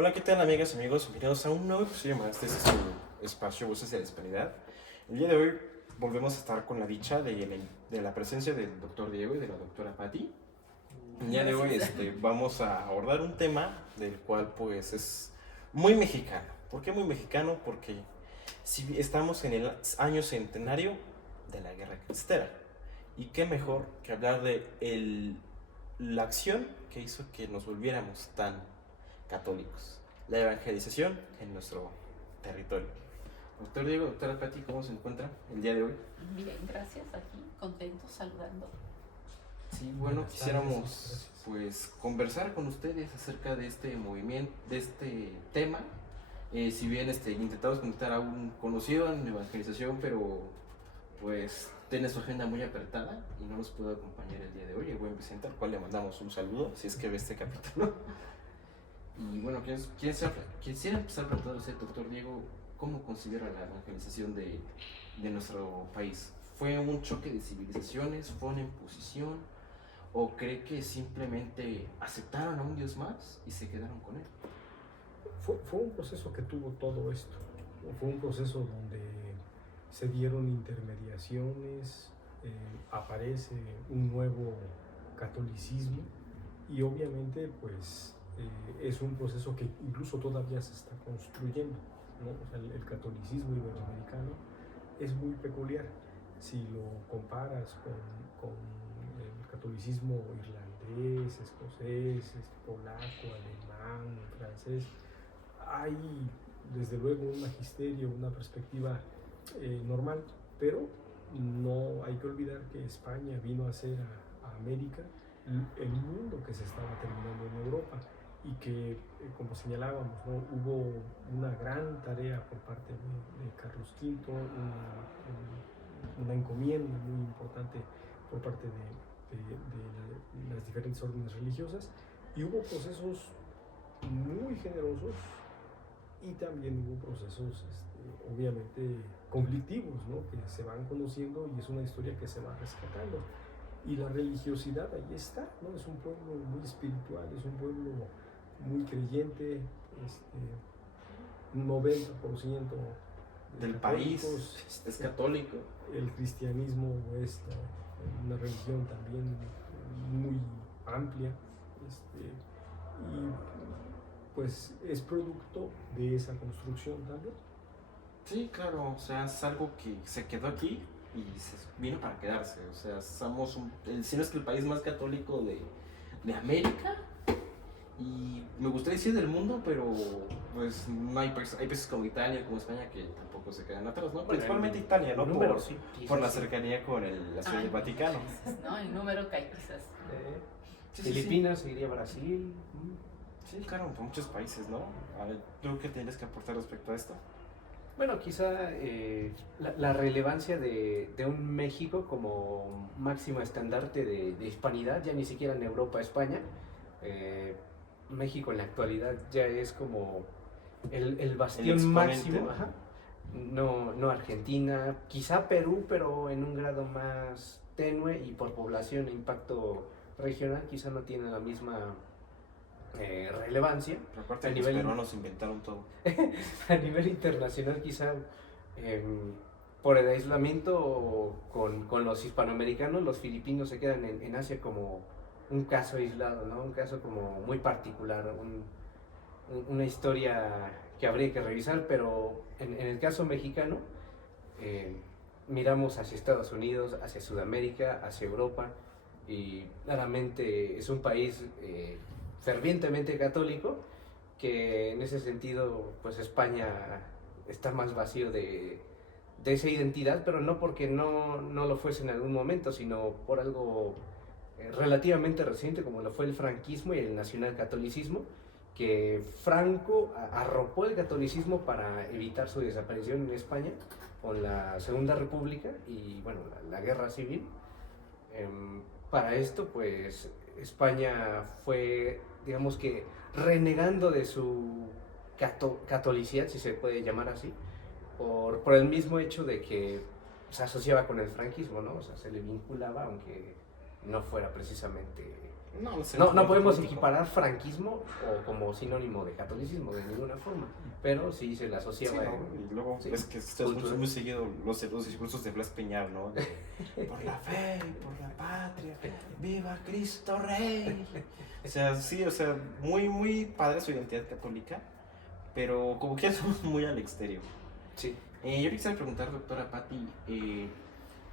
Hola, ¿qué tal amigas y amigos? Bienvenidos a un nuevo episodio más de este su espacio Voces de la Hispanidad. El día de hoy volvemos a estar con la dicha de la presencia del doctor Diego y de la doctora Patti. El día de hoy vamos a abordar un tema del cual pues es muy mexicano. ¿Por qué muy mexicano? Porque si estamos en el año centenario de la Guerra Cristera. Y qué mejor que hablar de la acción que hizo que nos volviéramos tan católicos, la evangelización en nuestro territorio. Doctor Diego, doctora Patti, ¿cómo se encuentra el día de hoy? Bien, gracias, aquí, contento, saludando. Sí, bueno, quisiéramos pues conversar con ustedes acerca de este movimiento, de este tema. Si bien intentamos contactar a un conocido en evangelización, pero pues tiene su agenda muy apretada y no nos pudo acompañar el día de hoy, el buen Vicente, al cual le mandamos un saludo, si es que ve este capítulo. Y bueno, quisiera empezar preguntando usted, doctor Diego, ¿cómo considera la evangelización de nuestro país? ¿Fue un choque de civilizaciones? ¿Fue una imposición? ¿O cree que simplemente aceptaron a un Dios más y se quedaron con él? Fue un proceso que tuvo todo esto. Fue un proceso donde se dieron intermediaciones, aparece un nuevo catolicismo y obviamente pues es un proceso que incluso todavía se está construyendo, ¿no? O sea, el catolicismo iberoamericano es muy peculiar. Si lo comparas con el catolicismo irlandés, escocés, polaco, alemán, francés, hay desde luego un magisterio, una perspectiva normal, pero no hay que olvidar que España vino a ser a América el mundo que se estaba terminando en Europa y que, como señalábamos, ¿no? Hubo una gran tarea por parte de Carlos V, una encomienda muy importante por parte de las diferentes órdenes religiosas, y hubo procesos muy generosos y también hubo procesos obviamente conflictivos, ¿no? Que se van conociendo y es una historia que se va rescatando. Y la religiosidad ahí está, ¿no? Es un pueblo muy espiritual, es un pueblo muy creyente, 90% del país es católico. El cristianismo es una religión también muy amplia, y pues es producto de esa construcción también. Sí, claro, o sea, es algo que se quedó aquí y vino para quedarse. O sea, somos si no es que el país más católico de América, y me gustaría decir del mundo, pero pues no hay países como Italia, como España, que tampoco se quedan atrás, ¿no? Principalmente Italia, ¿no? Por la cercanía con la Ciudad del Vaticano. ¿No? El número que hay quizás. Filipinas, seguiría Brasil. Sí, claro, por muchos países, ¿no? A ver, ¿tú qué tienes que aportar respecto a esto? Bueno, quizá la relevancia de un México como máximo estandarte de hispanidad, ya ni siquiera en Europa, España. México en la actualidad ya es como el bastión máximo. Ajá. No Argentina, quizá Perú, pero en un grado más tenue y por población e impacto regional quizá no tiene la misma relevancia. Pero aparte, los peruanos inventaron todo. A nivel internacional quizá por el aislamiento con los hispanoamericanos, los filipinos se quedan en Asia como un caso aislado, ¿no? Un caso como muy particular, una historia que habría que revisar, pero en el caso mexicano miramos hacia Estados Unidos, hacia Sudamérica, hacia Europa, y claramente es un país fervientemente católico, que en ese sentido pues España está más vacío de esa identidad, pero no porque no lo fuese en algún momento, sino por algo relativamente reciente como lo fue el franquismo y el nacionalcatolicismo, que Franco arropó el catolicismo para evitar su desaparición en España con la Segunda República y bueno, la Guerra Civil. Para esto pues España fue, digamos que, renegando de su catolicidad, si se puede llamar así, por el mismo hecho de que se asociaba con el franquismo, ¿no? O sea, se le vinculaba, aunque no fuera precisamente No, sé, No podemos político. equiparar franquismo o como sinónimo de catolicismo de ninguna forma, pero sí se le Sí, asociaba. ¿no? Y luego Sí. es que se usa Cultura. muy seguido los discursos de Blas Peñar, ¿no? Por la fe, por la patria, viva Cristo Rey. O sea, sí, o sea, muy padre su identidad católica, pero como que somos muy al exterior. Sí. Yo quisiera preguntar, doctora Patti,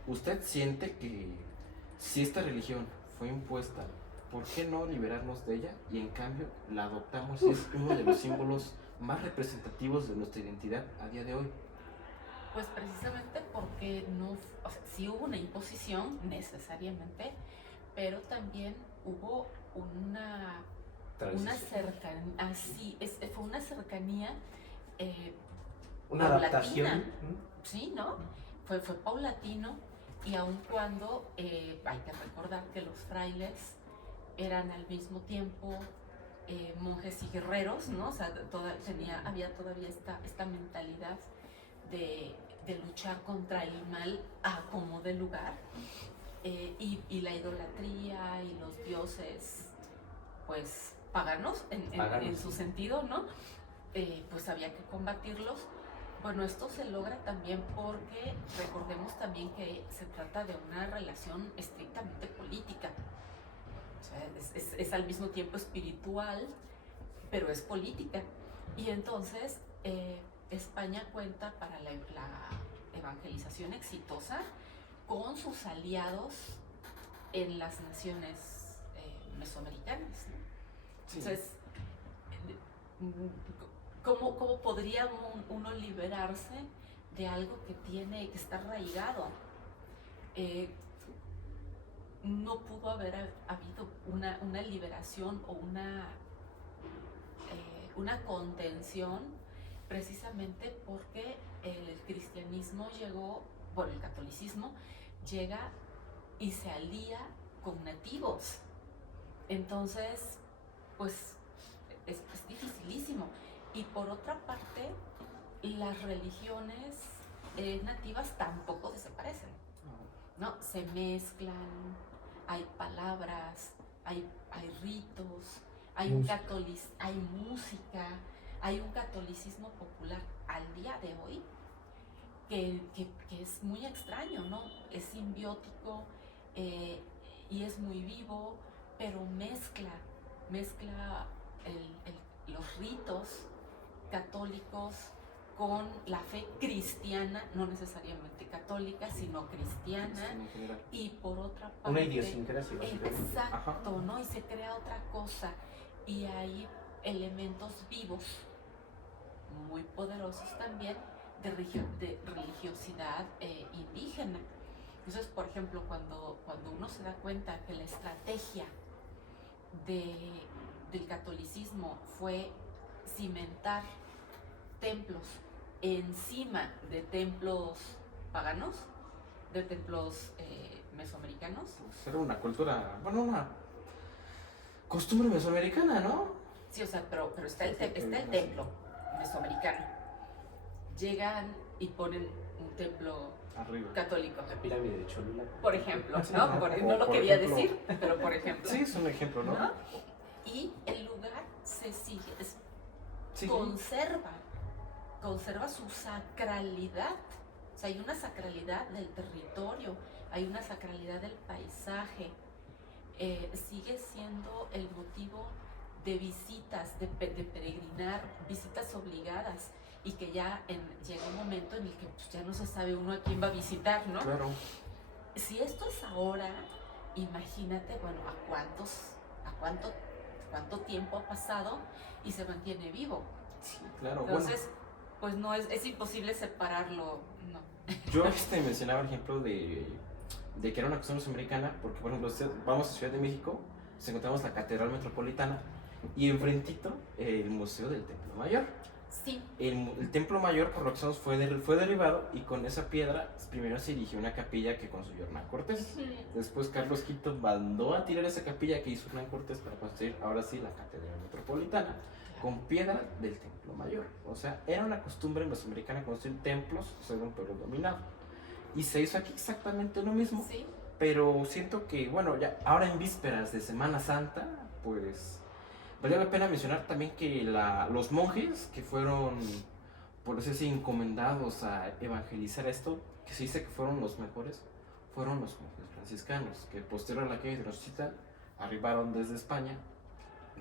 ¿usted siente que si esta religión fue impuesta, ¿por qué no liberarnos de ella y en cambio la adoptamos y es uno de los símbolos más representativos de nuestra identidad a día de hoy? Pues precisamente porque no, o sea, sí hubo una imposición necesariamente, pero también hubo una cercanía, fue una cercanía Una paulatina, adaptación. sí, ¿no? Fue paulatino y aun cuando hay que recordar que los frailes eran al mismo tiempo monjes y guerreros, ¿no? O sea, había todavía esta mentalidad de luchar contra el mal a como de lugar, y la idolatría y los dioses, pues, paganos en su sentido, ¿no? Pues había que combatirlos. Bueno, esto se logra también porque recordemos también que se trata de una relación estrictamente política. O sea, es al mismo tiempo espiritual, pero es política. Y entonces España cuenta para la evangelización exitosa con sus aliados en las naciones mesoamericanas, ¿no? Sí. Entonces, ¿cómo podría uno liberarse de algo que está arraigado? No pudo haber habido una liberación o una contención precisamente porque el cristianismo el catolicismo llega y se alía con nativos. Entonces, pues es dificilísimo. Y por otra parte, las religiones nativas tampoco desaparecen, ¿no? Se mezclan, hay palabras, hay ritos, hay música, hay un catolicismo popular al día de hoy que es muy extraño, ¿no? Es simbiótico y es muy vivo, pero mezcla los ritos católicos con la fe cristiana, no necesariamente católica, sino cristiana, y por otra parte... Una idiosincrasia, básicamente. Exacto, ¿no? Y se crea otra cosa, y hay elementos vivos, muy poderosos también, de religiosidad indígena. Entonces, por ejemplo, cuando uno se da cuenta que la estrategia del catolicismo fue cimentar templos encima de templos paganos, de templos mesoamericanos. Pues era una cultura, bueno, una costumbre mesoamericana, ¿no? Sí, o sea, pero está el templo mesoamericano. Llegan y ponen un templo arriba católico. La pirámide de Cholula. Por ejemplo, Sí, ¿no? No lo quería ejemplo, decir, pero por ejemplo. Sí, es un ejemplo, ¿no? ¿No? Y el lugar se sigue, Sí. conserva su sacralidad. O sea, hay una sacralidad del territorio, hay una sacralidad del paisaje. Sigue siendo el motivo de visitas, de peregrinar, visitas obligadas, y que ya llega un momento en el que pues, ya no se sabe uno a quién va a visitar, ¿no? Claro. Si esto es ahora, imagínate, bueno, cuánto tiempo ha pasado y se mantiene vivo. Sí, claro. Entonces, pues no es imposible separarlo, no. Yo mencionaba el ejemplo de que era una cuestión mesoamericana, porque por ejemplo, vamos a Ciudad de México, nos encontramos la Catedral Metropolitana y enfrentito el Museo del Templo Mayor. Sí. El Templo Mayor, por lo que sabemos, fue derribado, y con esa piedra primero se erigió una capilla que construyó Hernán Cortés. Después Carlos V mandó a tirar esa capilla que hizo Hernán Cortés para construir ahora sí la Catedral Metropolitana con piedra del Templo Mayor. O sea, era una costumbre mesoamericana construir templos sobre un pueblo dominado. Y se hizo aquí exactamente lo mismo, Sí. pero siento que, bueno, ya ahora en vísperas de Semana Santa, pues vale la pena mencionar también que los monjes que fueron, por decir así, encomendados a evangelizar esto, que se dice que fueron los mejores, fueron los monjes franciscanos, que posterior a la caída de Tenochtitlan arribaron desde España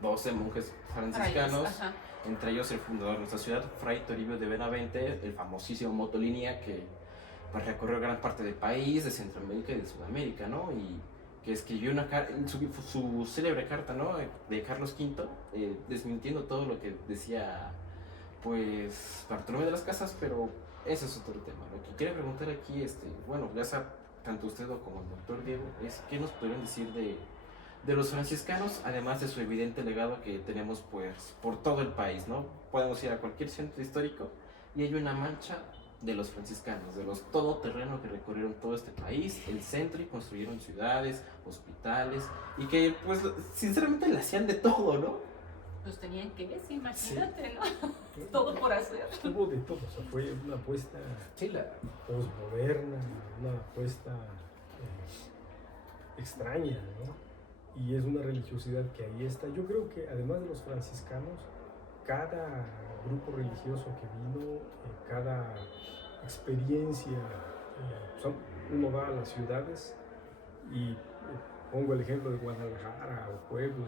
12 monjes franciscanos, Ajá. entre ellos el fundador de nuestra ciudad, Fray Toribio de Benavente, el famosísimo Motolinia, que pues, recorrió gran parte del país, de Centroamérica y de Sudamérica, ¿no? Y que escribió su célebre carta, ¿no? De Carlos V, desmintiendo todo lo que decía, pues, Bartolomé de las Casas, pero ese es otro tema. Lo que quiero preguntar aquí, bueno, ya sea tanto usted como el doctor Diego, es qué nos podrían decir de los franciscanos, además de su evidente legado que tenemos pues por todo el país, ¿no? Podemos ir a cualquier centro histórico y hay una mancha de los franciscanos, de los todoterreno que recorrieron todo este país, el centro, y construyeron ciudades, hospitales, y que pues sinceramente le hacían de todo, ¿no? Pues tenían que, imagínate, ¿no? Todo por hacer. Hubo de todo, o sea, fue una apuesta Sí, posmoderna, una apuesta extraña, ¿no? Y es una religiosidad que ahí está. Yo creo que además de los franciscanos, cada grupo religioso que vino, cada experiencia, uno va a las ciudades y pongo el ejemplo de Guadalajara o Puebla,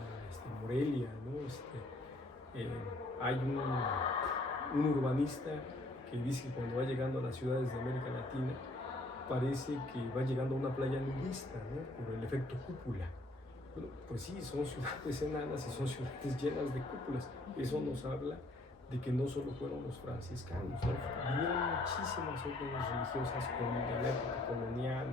Morelia, ¿no? Hay un urbanista que dice que cuando va llegando a las ciudades de América Latina parece que va llegando a una playa nudista, ¿no? Por el efecto cúpula. Bueno, pues sí, son ciudades enanas y son ciudades llenas de cúpulas. Eso nos habla de que no solo fueron los franciscanos, ¿no? Vinieron muchísimas órdenes religiosas en la época colonial,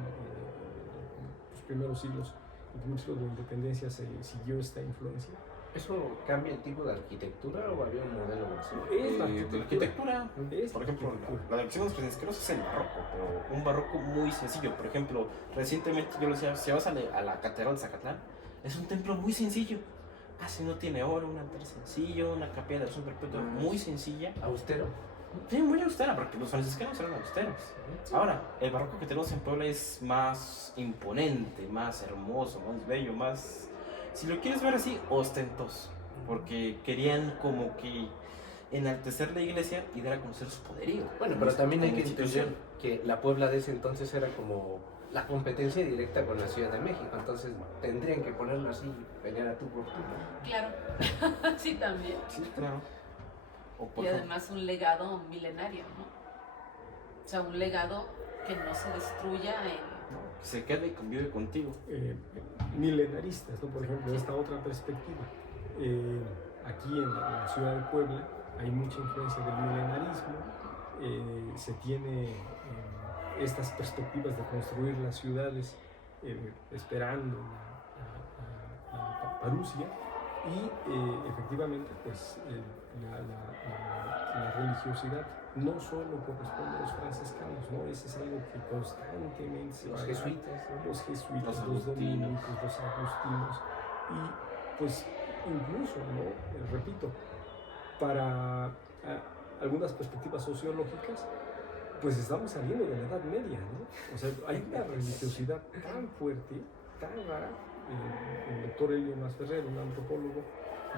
los primeros siglos, en los primeros siglos de la independencia se siguió esta influencia. ¿Eso cambia el tipo de arquitectura o había un modelo así? Es la De arquitectura, Es por ejemplo, arquitectura. la dirección de los franciscanos es el barroco, pero un barroco muy sencillo. Por ejemplo, recientemente yo lo decía, si vas a la Catedral de Zacatlán, es un templo muy sencillo. Casi no tiene oro, un altar sencillo, una capilla de oración perpetua muy sencilla. ¿Austero? Sí, muy austera, porque los franciscanos eran austeros. Ahora, el barroco que tenemos en Puebla es más imponente, más hermoso, más bello, más, si lo quieres ver así, ostentoso. Porque querían como que enaltecer la iglesia y dar a conocer su poderío. Bueno, pero también hay como que institución. entender que la Puebla de ese entonces era como la competencia directa con la Ciudad de México, entonces tendrían que ponerlo así, pelear a tú por tú, ¿no? Claro. Sí, también. Sí, claro. O por Y ejemplo, además un legado milenario, ¿no? O sea, un legado que no se destruya en... que se quede y convive contigo. Milenaristas, ¿no? Por ejemplo, esta otra perspectiva. Aquí en la ciudad de Puebla hay mucha influencia del milenarismo, se tiene estas perspectivas de construir las ciudades esperando la parusia y efectivamente pues la religiosidad no solo corresponde a los franciscanos, ¿no? Ese es algo que constantemente se Los va a dar. jesuitas, ¿no? Los jesuitas, Los los agustinos. dominicos, los agustinos y pues incluso, ¿no? Repito, para algunas perspectivas sociológicas pues estamos saliendo de la Edad Media, ¿no? O sea, hay una religiosidad tan fuerte, tan rara. El doctor Elio Masferrer, un antropólogo,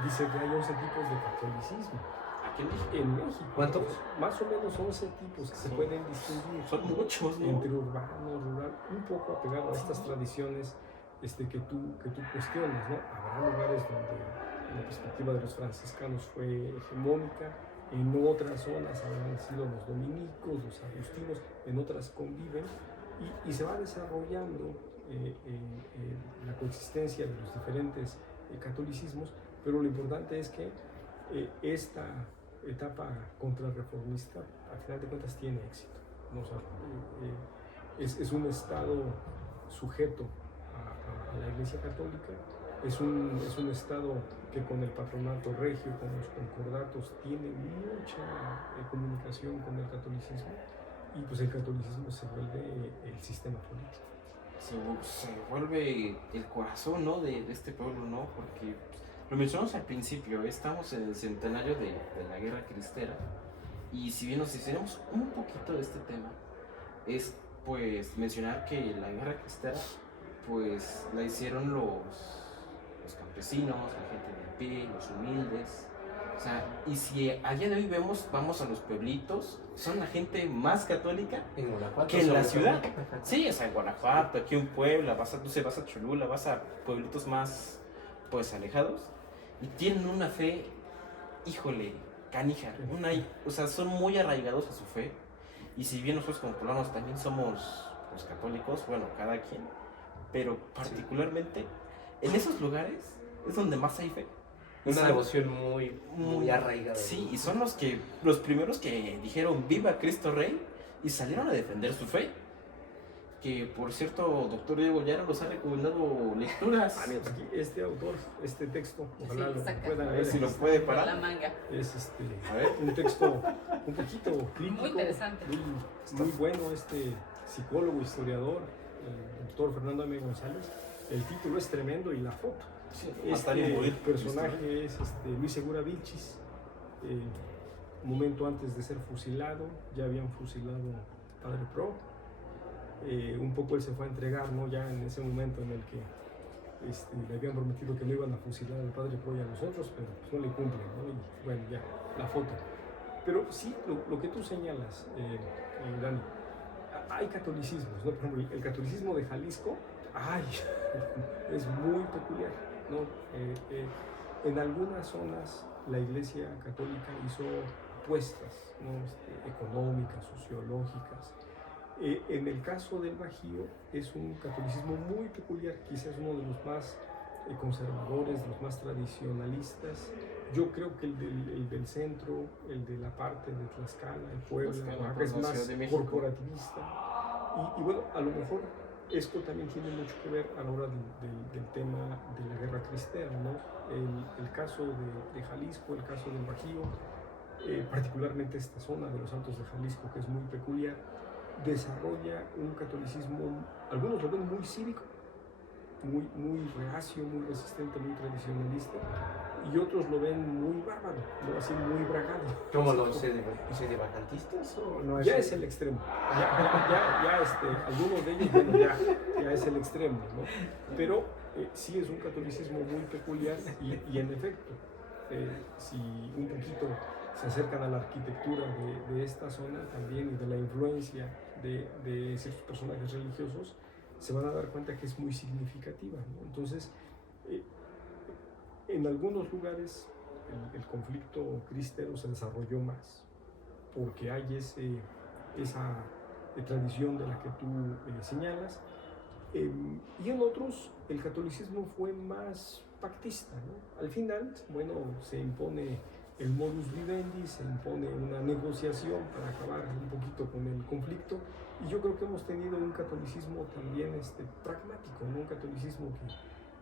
dice que hay 11 tipos de catolicismo. Aquí en México En México, ¿Cuántos? Más o menos 11 tipos que se Sí. pueden distinguir. son muchos, ¿no? Entre urbano, rural, un poco apegado a estas tradiciones que tú cuestionas, ¿no? Habrá lugares donde la perspectiva de los franciscanos fue hegemónica, en otras zonas habrán sido los dominicos, los agustinos, en otras conviven y se va desarrollando la coexistencia de los diferentes catolicismos, pero lo importante es que esta etapa contrarreformista, al final de cuentas, tiene éxito, ¿no? O sea, es un Estado sujeto a la Iglesia Católica, es un Estado que con el patronato regio, con los concordatos, tiene mucha comunicación con el catolicismo y pues el catolicismo se vuelve el sistema político. Se vuelve el corazón, ¿no? de este pueblo, ¿no? Porque pues, lo mencionamos al principio, estamos en el centenario de la Guerra Cristera y si bien nos hicimos un poquito de este tema, es pues mencionar que la Guerra Cristera pues la hicieron los campesinos, la gente de a pie, los humildes. O sea, y si allá de hoy vamos a los pueblitos, son la gente más católica En Guanajuato. que en la sobre ciudad. todo. Sí, o sea, en Guanajuato, aquí en Puebla, vas a Cholula, vas a pueblitos más, pues, alejados, y tienen una fe, híjole, canija, o sea, son muy arraigados a su fe, y si bien nosotros como poblanos también somos, pues, católicos, bueno, cada quien, pero particularmente en esos lugares es donde más hay fe. Una Son- devoción muy arraigada. Sí, y son los primeros que dijeron viva Cristo Rey y salieron a defender su fe. Que por cierto, doctor Diego ya nos ha recomendado lecturas. Ah, mira, pues aquí este autor, este texto, ojalá Sí, lo saca. puedan A ver. ver si lo es- puede Por la parar. manga. Es A ver. un texto un poquito crítico. Muy interesante. Muy bueno, psicólogo, historiador, el doctor Fernando M. González. El título es tremendo y la foto. Sí, matar y Este morir. personaje es Luis Segura Vilchis. Un momento antes de ser fusilado, ya habían fusilado a Padre Pro. Un poco él se fue a entregar, ¿no? Ya en ese momento en el que le habían prometido que no iban a fusilar al Padre Pro y a los otros, pero pues no le cumplen, ¿no? Y bueno, ya, la foto. Pero sí, lo que tú señalas, Dani, hay catolicismos, ¿no? Por ejemplo, el catolicismo de Jalisco, ¡ay! Es muy peculiar, ¿no? En algunas zonas la Iglesia Católica hizo apuestas, ¿no? Económicas, sociológicas. En el caso del Bajío es un catolicismo muy peculiar, quizás uno de los más conservadores, de los más tradicionalistas. Yo creo que el del centro, el de la parte de Tlaxcala, el Puebla, Tlaxcala, Oaxaca, es pues, la más Ciudad de México. corporativista. Y bueno, a lo mejor esto también tiene mucho que ver a la hora del tema de la guerra cristera, ¿no? El caso de Jalisco, el caso del Bajío, particularmente esta zona de los Altos de Jalisco, que es muy peculiar, desarrolla un catolicismo, algunos lo ven muy cívico, muy reacio, muy resistente, muy tradicionalista, y otros lo ven muy bárbaro, ¿no? Así muy bragado. ¿Cómo los sedevacantistas o no Ya es el extremo, algunos de ellos, bueno, ya es el extremo, ¿no? Pero sí es un catolicismo muy peculiar y en efecto, si un poquito se acercan a la arquitectura de esta zona también y de la influencia de ciertos personajes religiosos, se van a dar cuenta que es muy significativa, ¿no? Entonces, en algunos lugares el conflicto cristero se desarrolló más, porque hay esa tradición de la que tú señalas, y en otros el catolicismo fue más pactista, ¿no? Al final, bueno, se impone el modus vivendi, se impone una negociación para acabar un poquito con el conflicto, y yo creo que hemos tenido un catolicismo también pragmático, ¿no? Un catolicismo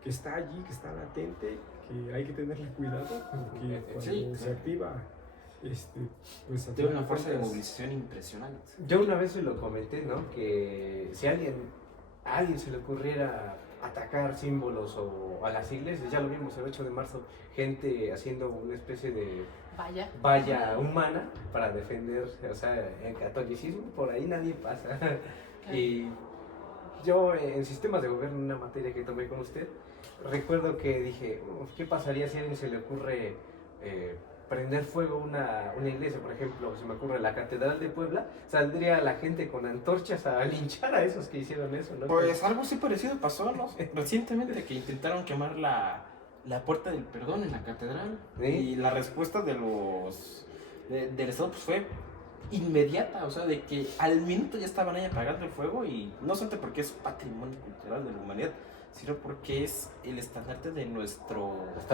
que está allí, que está latente, que hay que tenerle cuidado, porque cuando Sí, se activa, pues al Tiene final una fuerza de cuentas, movilización impresionante. Yo una vez se lo comenté, ¿no? Que si a alguien se le ocurriera atacar símbolos o a las iglesias, ya lo vimos el 8 de marzo, gente haciendo una especie de Vaya. valla humana para defender, o sea, el catolicismo, por ahí nadie pasa. Y yo en sistemas de gobierno, una materia que tomé con usted, recuerdo que dije, ¿qué pasaría si a alguien se le ocurre prender fuego una iglesia? Por ejemplo, se me ocurre la Catedral de Puebla, saldría la gente con antorchas a linchar a esos que hicieron eso, ¿no? Pues algo así parecido pasó, ¿no? Recientemente, que intentaron quemar la puerta del perdón en la catedral. ¿Sí? Y la respuesta del Estado pues fue inmediata, o sea, de que al minuto ya estaban ahí apagando el fuego, y no solamente porque es patrimonio cultural de la humanidad, sino porque es el estandarte de nuestra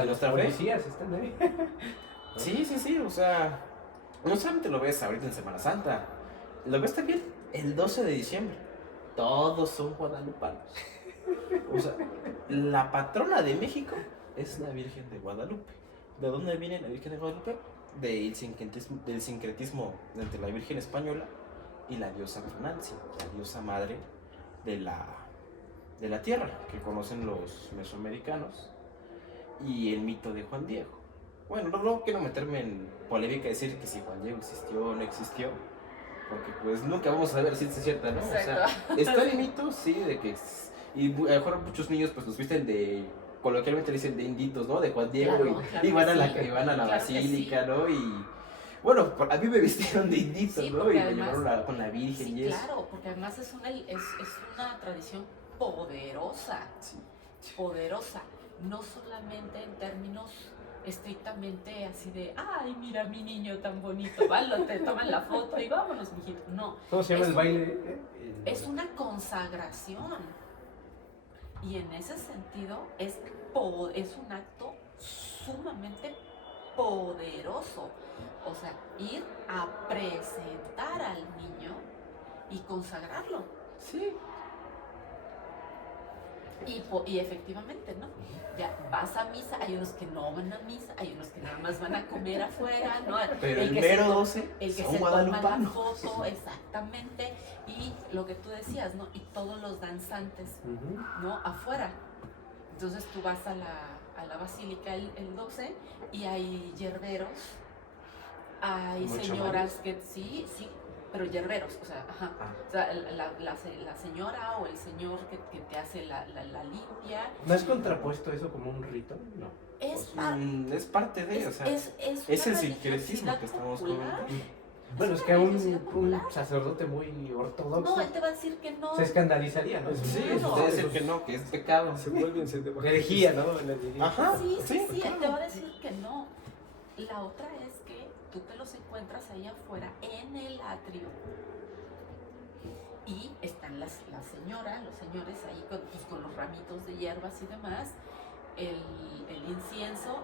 Los fe. policías están ahí. Sí, o sea, no solamente lo ves ahorita en Semana Santa, lo ves también el 12 de diciembre. Todos son guadalupanos. O sea, la patrona de México es la Virgen de Guadalupe. ¿De dónde viene la Virgen de Guadalupe? Del sincretismo entre la Virgen española y la diosa Nancy, la diosa madre de la tierra, que conocen los mesoamericanos, y el mito de Juan Diego. Bueno, no quiero meterme en polémica y decir que si Juan Diego existió o no existió, porque pues nunca vamos a saber si es cierta, ¿no? O sea, Exacto. está el mito, sí, de que Y a lo mejor muchos niños pues nos visten de, coloquialmente le dicen de inditos, ¿no? De Juan Diego, Claro, claro y van que a la, sí. y van a la Claro que basílica, ¿no? Y bueno, a mí me vistieron de inditos, Sí, ¿no? porque Y me además- llevaron con la Virgen Sí, y eso. claro, porque además es una tradición poderosa, Sí. poderosa, no solamente en términos estrictamente así de, ay, mira mi niño tan bonito, te toman la foto y vámonos, mijito. No, ¿Cómo se llama Es el un- baile? es una consagración. Y en ese sentido es un acto sumamente poderoso. O sea, ir a presentar al niño y consagrarlo. Sí. Y efectivamente, ¿no? Ya vas a misa, hay unos que no van a misa, hay unos que nada más van a comer afuera, ¿no? Pero el que mero se to- 12 el que son se toma la guadalupanos. foto, exactamente, y lo que tú decías, ¿no? Y todos los danzantes, Ujú. ¿no? Afuera. Entonces tú vas a la basílica el 12 y hay yerberos, hay ¿Como señoras que sí, pero yerberos, o sea, ajá. Ah. O sea, la señora o el señor que te hace la limpia. ¿No es contrapuesto eso como un rito? No. Es, sí. par- Es parte de, o sea, es es una el sincretismo religiosidad que estamos popular. comentando. Bueno, Es es que una un religiosidad popular. sacerdote muy ortodoxo No, él te va a decir que no. se escandalizaría, ¿no? Sí, Claro. usted decir que no, que es pecado. Se vuelven se de Herejía, ¿no? Le diría. Ajá. Sí, sí, él claro. te va a decir que no. La otra es que tú te los encuentras ahí afuera en el atrio. Y están las señoras, los señores ahí con los ramitos de hierbas y demás, el incienso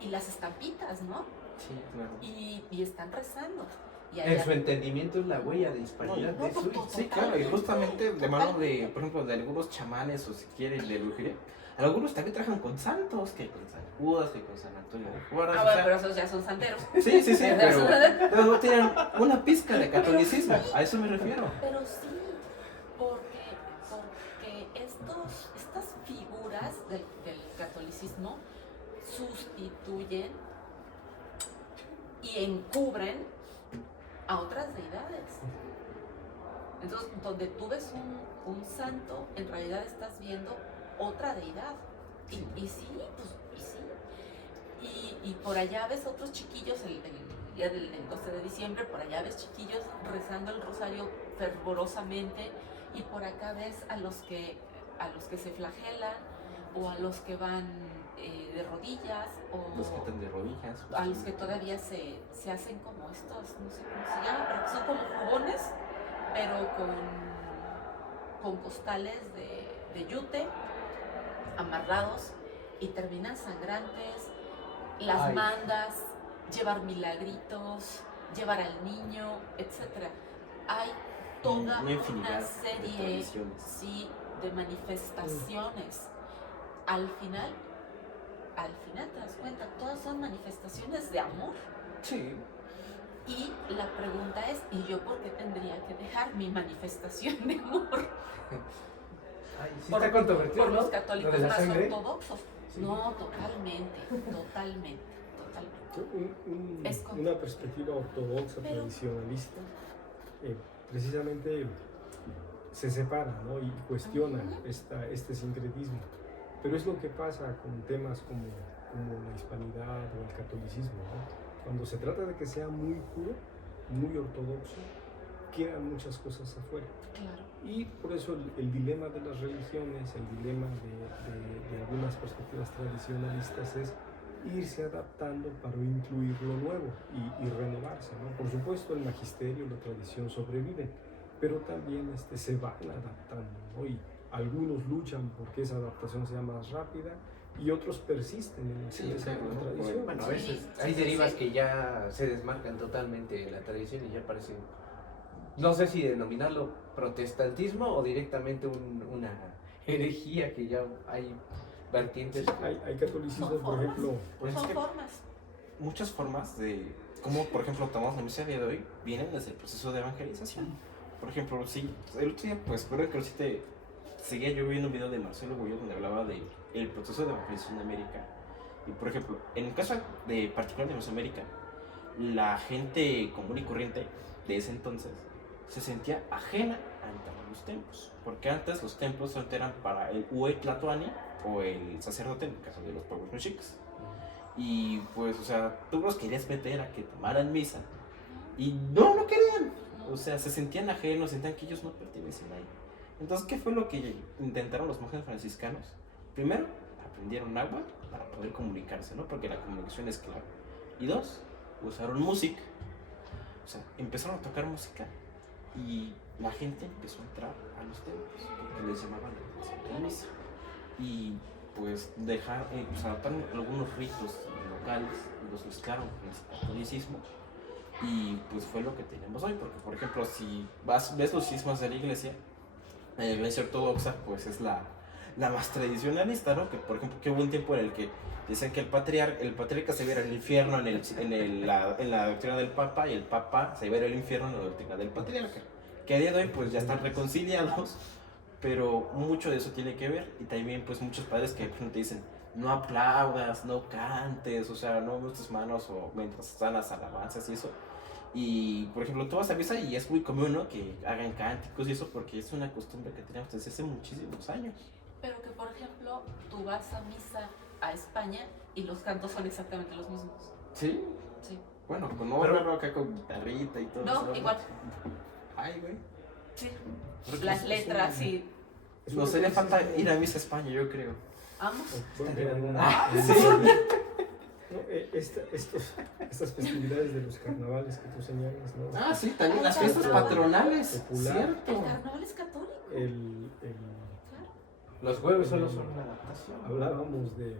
y las estampitas, ¿no? Sí, claro. Y están rezando. Y En su entendimiento es la huella de hispanidad No, de su pues, Sí, claro, y justamente de mano de, por ejemplo, de algunos chamanes o si quieren de brujería, algunos también trabajan con santos, que con San Judas, que con San Antonio de Juárez. Ah, o bueno, sea, pero esos ya son santeros. sí, pero no tienen una pizca de catolicismo, a eso me refiero. Pero sí, porque estas figuras del catolicismo sustituyen y encubren a otras deidades. Entonces, donde tú ves un santo, en realidad estás viendo otra deidad. Y sí, pues, y sí. Y por allá ves otros chiquillos, el día del 12 de diciembre, por allá ves chiquillos rezando el rosario fervorosamente, y por acá ves a los que se flagelan, o a los que van de rodillas, o Los que están de rodillas. a los que todavía se hacen como estos, no sé cómo se llaman, pero que son como jugones, pero con costales de yute amarrados, y terminan sangrantes, las Ay. mandas, llevar milagritos, llevar al niño, etc. Hay toda Una infinidad una de serie, tradiciones. sí, de manifestaciones. Al final te das cuenta, todas son manifestaciones de amor. Sí. Y la pregunta es, ¿y yo por qué tendría que dejar mi manifestación de amor? Ay, sí está controvertido, Por ¿no? los católicos Lo de la más sangre. ortodoxos. Sí. No, totalmente. Es con- Una perspectiva ortodoxa, Pero- tradicionalista, precisamente se separa, ¿no? Y cuestiona Ujú. este sincretismo. Pero es lo que pasa con temas como la hispanidad o el catolicismo, ¿no? Cuando se trata de que sea muy puro, muy ortodoxo, quedan muchas cosas afuera. Claro. Y por eso el dilema de las religiones, el dilema de algunas perspectivas tradicionalistas es irse adaptando para incluir lo nuevo y renovarse, ¿no? Por supuesto el magisterio, la tradición sobreviven, pero también se van adaptando, ¿no? Y algunos luchan porque esa adaptación sea más rápida y otros persisten en Sí, esa claro, ¿no? tradición. Bueno, a Sí, veces sí, hay sí, derivas sí. que ya se desmarcan totalmente de la tradición y ya parecen, no sé si denominarlo protestantismo o directamente una herejía, que ya hay vertientes. Hay catolicismo, Son por formas. ejemplo, Pues es Son que formas. muchas formas de, como por ejemplo tomamos la misa de hoy, vienen desde el proceso de evangelización. Por ejemplo, sí, el otro día, pues creo que sí seguía yo viendo un video de Marcelo Goyo donde hablaba del proceso de evangelización de América. Y por ejemplo, en el caso de particular de Mesoamérica, la gente común y corriente de ese entonces se sentía ajena ante los templos. Porque antes los templos solo eran para el Huaytlatoani o el sacerdote, en el caso de los pueblos mexicas. Y pues, o sea, tú los querías meter a que tomaran misa. Y no querían. O sea, se sentían ajenos, sentían que ellos no pertenecían ahí. Entonces, ¿qué fue lo que intentaron los monjes franciscanos? Primero, aprendieron agua para poder comunicarse, ¿no? Porque la comunicación es clave. Y dos, usaron música. O sea, empezaron a tocar música y la gente empezó a entrar a los templos, porque les llamaban la atención de misa. Y pues pues adaptaron algunos ritos locales y los mezclaron con el catolicismo. Y pues fue lo que tenemos hoy, porque por ejemplo, si ves los cismas de la iglesia ortodoxa, pues es la más tradicionalista, ¿no? Que por ejemplo, que hubo un tiempo en el que dicen que el patriarca se iba a ir al infierno en la doctrina del papa, y el papa se iba a ir al infierno en la doctrina del patriarca. Que a día de hoy pues ya están reconciliados, pero mucho de eso tiene que ver. Y también pues muchos padres que te dicen, no aplaudas, no cantes, o sea, no muevas tus manos o mientras están las alabanzas y eso. Y por ejemplo, tú vas a misa y es muy común, ¿no? Que hagan cánticos y eso, porque es una costumbre que tenemos desde hace muchísimos años. Pero que, por ejemplo, tú vas a misa a España y los cantos son exactamente los mismos. ¿Sí? Sí. Bueno, pues no raro acá con guitarrita y todo No, eso. igual. Ay, güey. Sí. Las letras y... Nos haría falta ir a misa a España, yo creo. Vamos. Estas festividades de los carnavales que tú señalas, ¿no? Ah, sí, también las fiestas patronales. Popular. Cierto. El carnaval es católico. Claro. Los jueves solo son una adaptación. Hablábamos de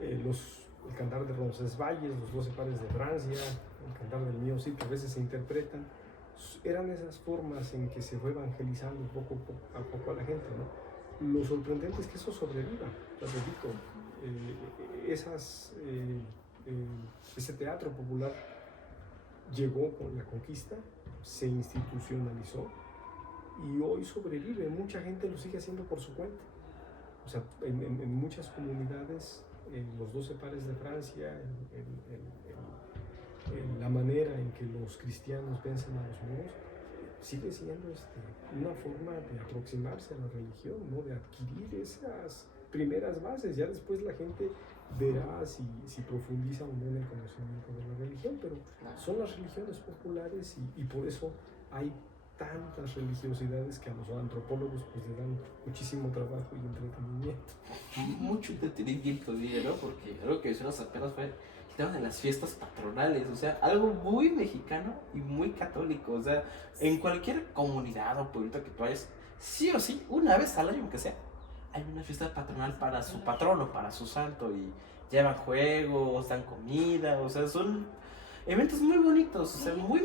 el cantar de Roncesvalles, los 12 pares de Francia, el cantar del mío sí, que a veces se interpretan. Eran esas formas en que se fue evangelizando poco a poco a la gente, ¿no? Lo sorprendente es que eso sobreviva, te repito, ese teatro popular llegó con la conquista, se institucionalizó y hoy sobrevive. Mucha gente lo sigue haciendo por su cuenta. O sea, en muchas comunidades, los 12 pares de Francia, la manera en que los cristianos vencen a los muros, sigue siendo una forma de aproximarse a la religión, ¿no? De adquirir esas primeras bases. Ya después la gente verá si profundiza o no en el conocimiento de la religión, pero son las religiones populares y por eso hay tantas religiosidades que a los antropólogos pues le dan muchísimo trabajo y entretenimiento. Mucho entretenimiento, diría, ¿no? Porque algo que mencionas apenas fue el tema de las fiestas patronales, o sea, algo muy mexicano y muy católico. O sea, en cualquier comunidad o pueblito que tú vayas, sí o sí, una vez al año, aunque sea, hay una fiesta patronal para su patrono, para su santo, y llevan juegos, dan comida, o sea, son eventos muy bonitos, o sea, muy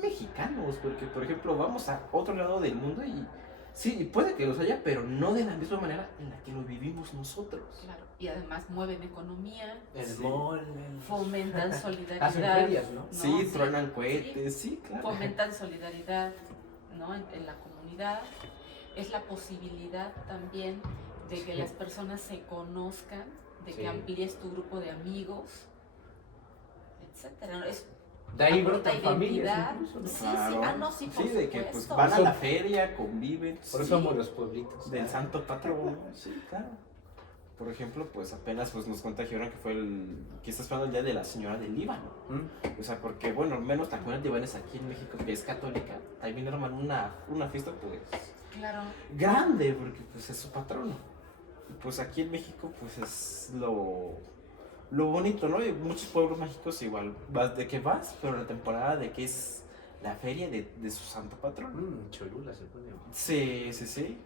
mexicanos, porque por ejemplo vamos a otro lado del mundo y sí, puede que los haya, pero no de la misma manera en la que lo vivimos nosotros. Claro. Y además mueven economía, El mall, fomentan solidaridad. Hacen ferias, ¿no? Sí, truenan cohetes, sí, claro. Fomentan solidaridad, ¿no? en la comunidad. Es la posibilidad también de que las personas se conozcan, de que amplíes tu grupo de amigos, etcétera. De ahí aporta brotan familias identidad. incluso, ¿no? Sí, Claro. sí, por sí, de que pues supuesto. van a la feria, conviven. Por eso sí, somos los pueblitos. del santo patrono, sí, claro. Por ejemplo, pues apenas pues, nos contagiaron que fue que estás hablando ya de la señora del Líbano. O sea, porque bueno, al menos la comunidad de Líbanes aquí en México, que es católica, también arman una fiesta pues Claro. grande, porque pues es su patrono. Y pues aquí en México pues es lo bonito, ¿no? Y muchos pueblos mágicos igual, pero la temporada de que es la feria de su santo patrón. Cholula se pone. Sí, sí, sí.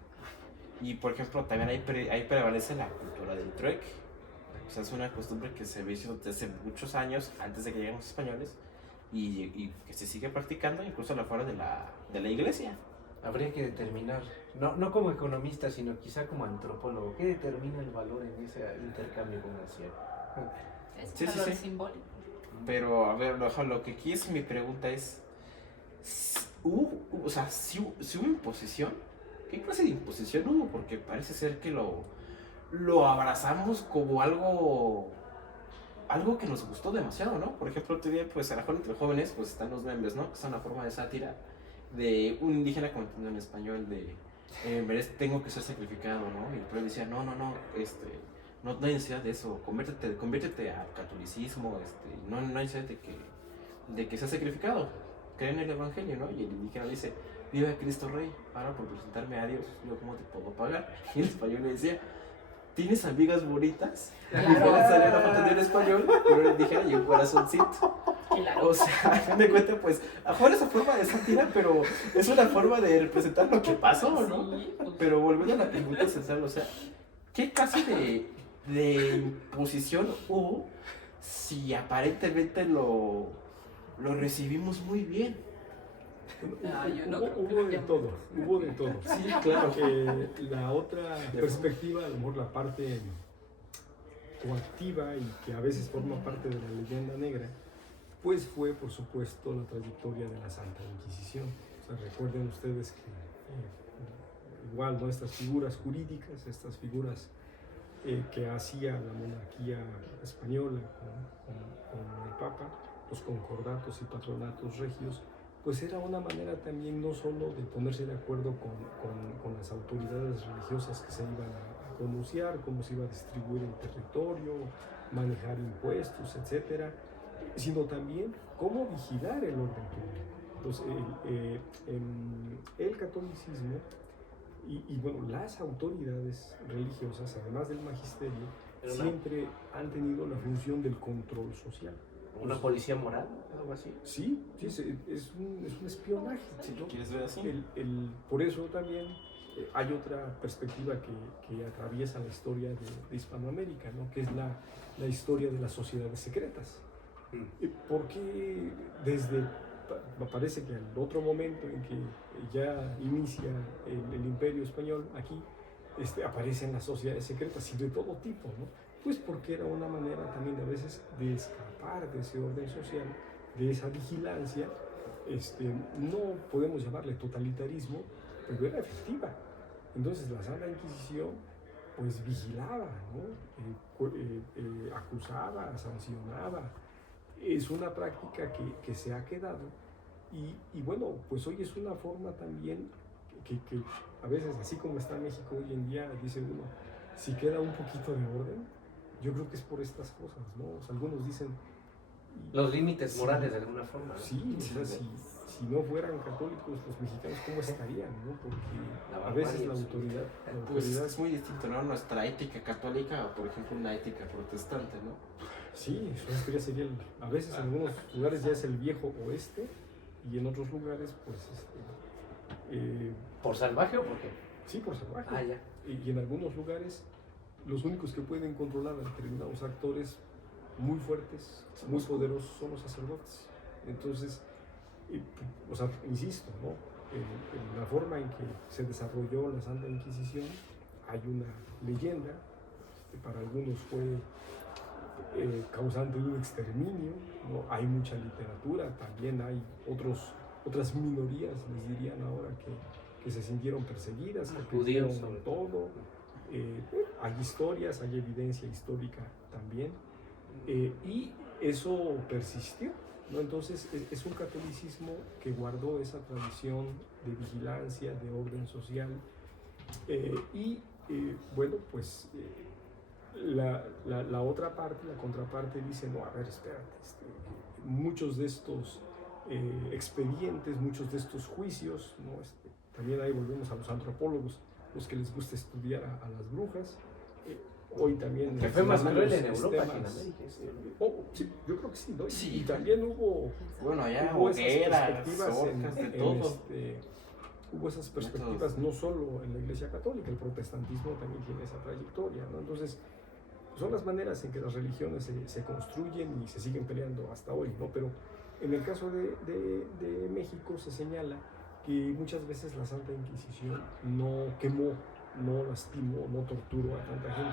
Y por ejemplo, también ahí prevalece la cultura del trueque. O sea, es una costumbre que se visto desde hace muchos años, antes de que lleguen los españoles, y que se sigue practicando incluso afuera de la iglesia. Habría que determinar, no como economista, sino quizá como antropólogo, ¿qué determina el valor en ese intercambio comercial? Es Sí, un sí, valor sí. simbólico. Pero, a ver, lo que aquí es mi pregunta es, si hubo imposición, ¿qué clase de imposición hubo? Porque parece ser que lo abrazamos como algo algo que nos gustó demasiado, ¿no? Por ejemplo, otro día, pues a lo mejor entre jóvenes, pues están los memes, ¿no? Que son una forma de sátira de un indígena contando en español de tengo que ser sacrificado, ¿no? Y el pueblo decía, no, no hay necesidad de eso, conviértete al catolicismo, no hay necesidad de que seas sacrificado, cree en el evangelio, ¿no? Y el indígena dice, viva Cristo Rey, ahora por presentarme a Dios, yo cómo te puedo pagar. Y el español le decía, ¿tienes amigas bonitas? Claro. Y luego salía la foto del español, pero el indígena y un corazoncito. Claro. O sea, a fin de cuentas, pues, a mejor es una forma de sátira, pero es una forma de representar lo que pasó, ¿no? Sí, pues, Pero volviendo a la pregunta central, o sea, ¿qué clase de imposición hubo si aparentemente lo recibimos muy bien? No, yo no creo que Hubo lo de que- todo, hubo de todo. Sí, claro. La otra perspectiva, a lo mejor la parte coactiva y que a veces forma parte de la leyenda negra, pues fue por supuesto la trayectoria de la Santa Inquisición. O sea, recuerden ustedes que igual, ¿no? Estas figuras jurídicas, estas figuras que hacía la monarquía española con el Papa, los concordatos y patronatos regios, pues era una manera también no solo de ponerse de acuerdo con las autoridades religiosas que se iban a pronunciar, cómo se iba a distribuir el territorio, manejar impuestos, etcétera, sino también cómo vigilar el orden público. Entonces, el catolicismo y bueno, las autoridades religiosas, además del magisterio, Era una- siempre han tenido la función del control social. ¿Una policía moral? ¿Algo así? Sí, es un espionaje. Si ¿no? lo quieres ver así. Por eso también hay otra perspectiva que atraviesa la historia de Hispanoamérica, ¿no? Que es la historia de las sociedades secretas. Porque parece que al otro momento en que ya inicia el Imperio Español aquí, aparecen las sociedades secretas y de todo tipo, ¿no? Pues porque era una manera también a veces de escapar de ese orden social, de esa vigilancia. No podemos llamarle totalitarismo, pero era efectiva. Entonces la Santa Inquisición pues vigilaba, ¿no? Acusaba, sancionaba. Es una práctica que se ha quedado y bueno, pues hoy es una forma también que a veces, así como está México hoy en día, dice uno, si queda un poquito de orden, yo creo que es por estas cosas, ¿no? O sea, algunos dicen... Los límites Sí. morales de alguna forma, ¿no? Sí, o sea, si no fueran católicos los mexicanos, ¿cómo estarían, no? Porque La a veces barbarie, la sí. autoridad... Pues es muy distinto, ¿no? Nuestra ética católica o, por ejemplo, una ética protestante, ¿no? Sí, eso ya sería a veces en algunos lugares ya es el viejo oeste y en otros lugares pues ¿Por salvaje o por qué? sí, por salvaje. Ah, ya. Y en algunos lugares los únicos que pueden controlar a determinados actores muy fuertes, muy poderosos son los sacerdotes. Entonces, o sea, insisto, ¿no? En la forma en que se desarrolló la Santa Inquisición hay una leyenda que para algunos fue causante de un exterminio, ¿no? Hay mucha literatura, también hay otras minorías, les dirían ahora, que se sintieron perseguidas, que Judíos, perdieron sobre todo. todo. Hay historias, hay evidencia histórica también, y eso persistió, ¿no? Entonces es un catolicismo que guardó esa tradición de vigilancia, de orden social, bueno, pues la otra parte, la contraparte dice, no, a ver, espérate, muchos de estos expedientes, muchos de estos juicios, ¿no? También ahí volvemos a los antropólogos, los que les gusta estudiar a las brujas. Hoy también... Que fue más cruel en los Europa que en sistemas, América. sí, yo creo que sí, ¿no? Sí. Y también hubo Bueno, allá hubo esas hogueras, perspectivas orcas, de todo. hubo esas perspectivas no solo en la Iglesia Católica, el protestantismo también tiene esa trayectoria, ¿no? Entonces, son las maneras en que las religiones se construyen y se siguen peleando hasta hoy, ¿no? Pero en el caso de México se señala que muchas veces la Santa Inquisición no quemó, no lastimó, no torturó a tanta gente.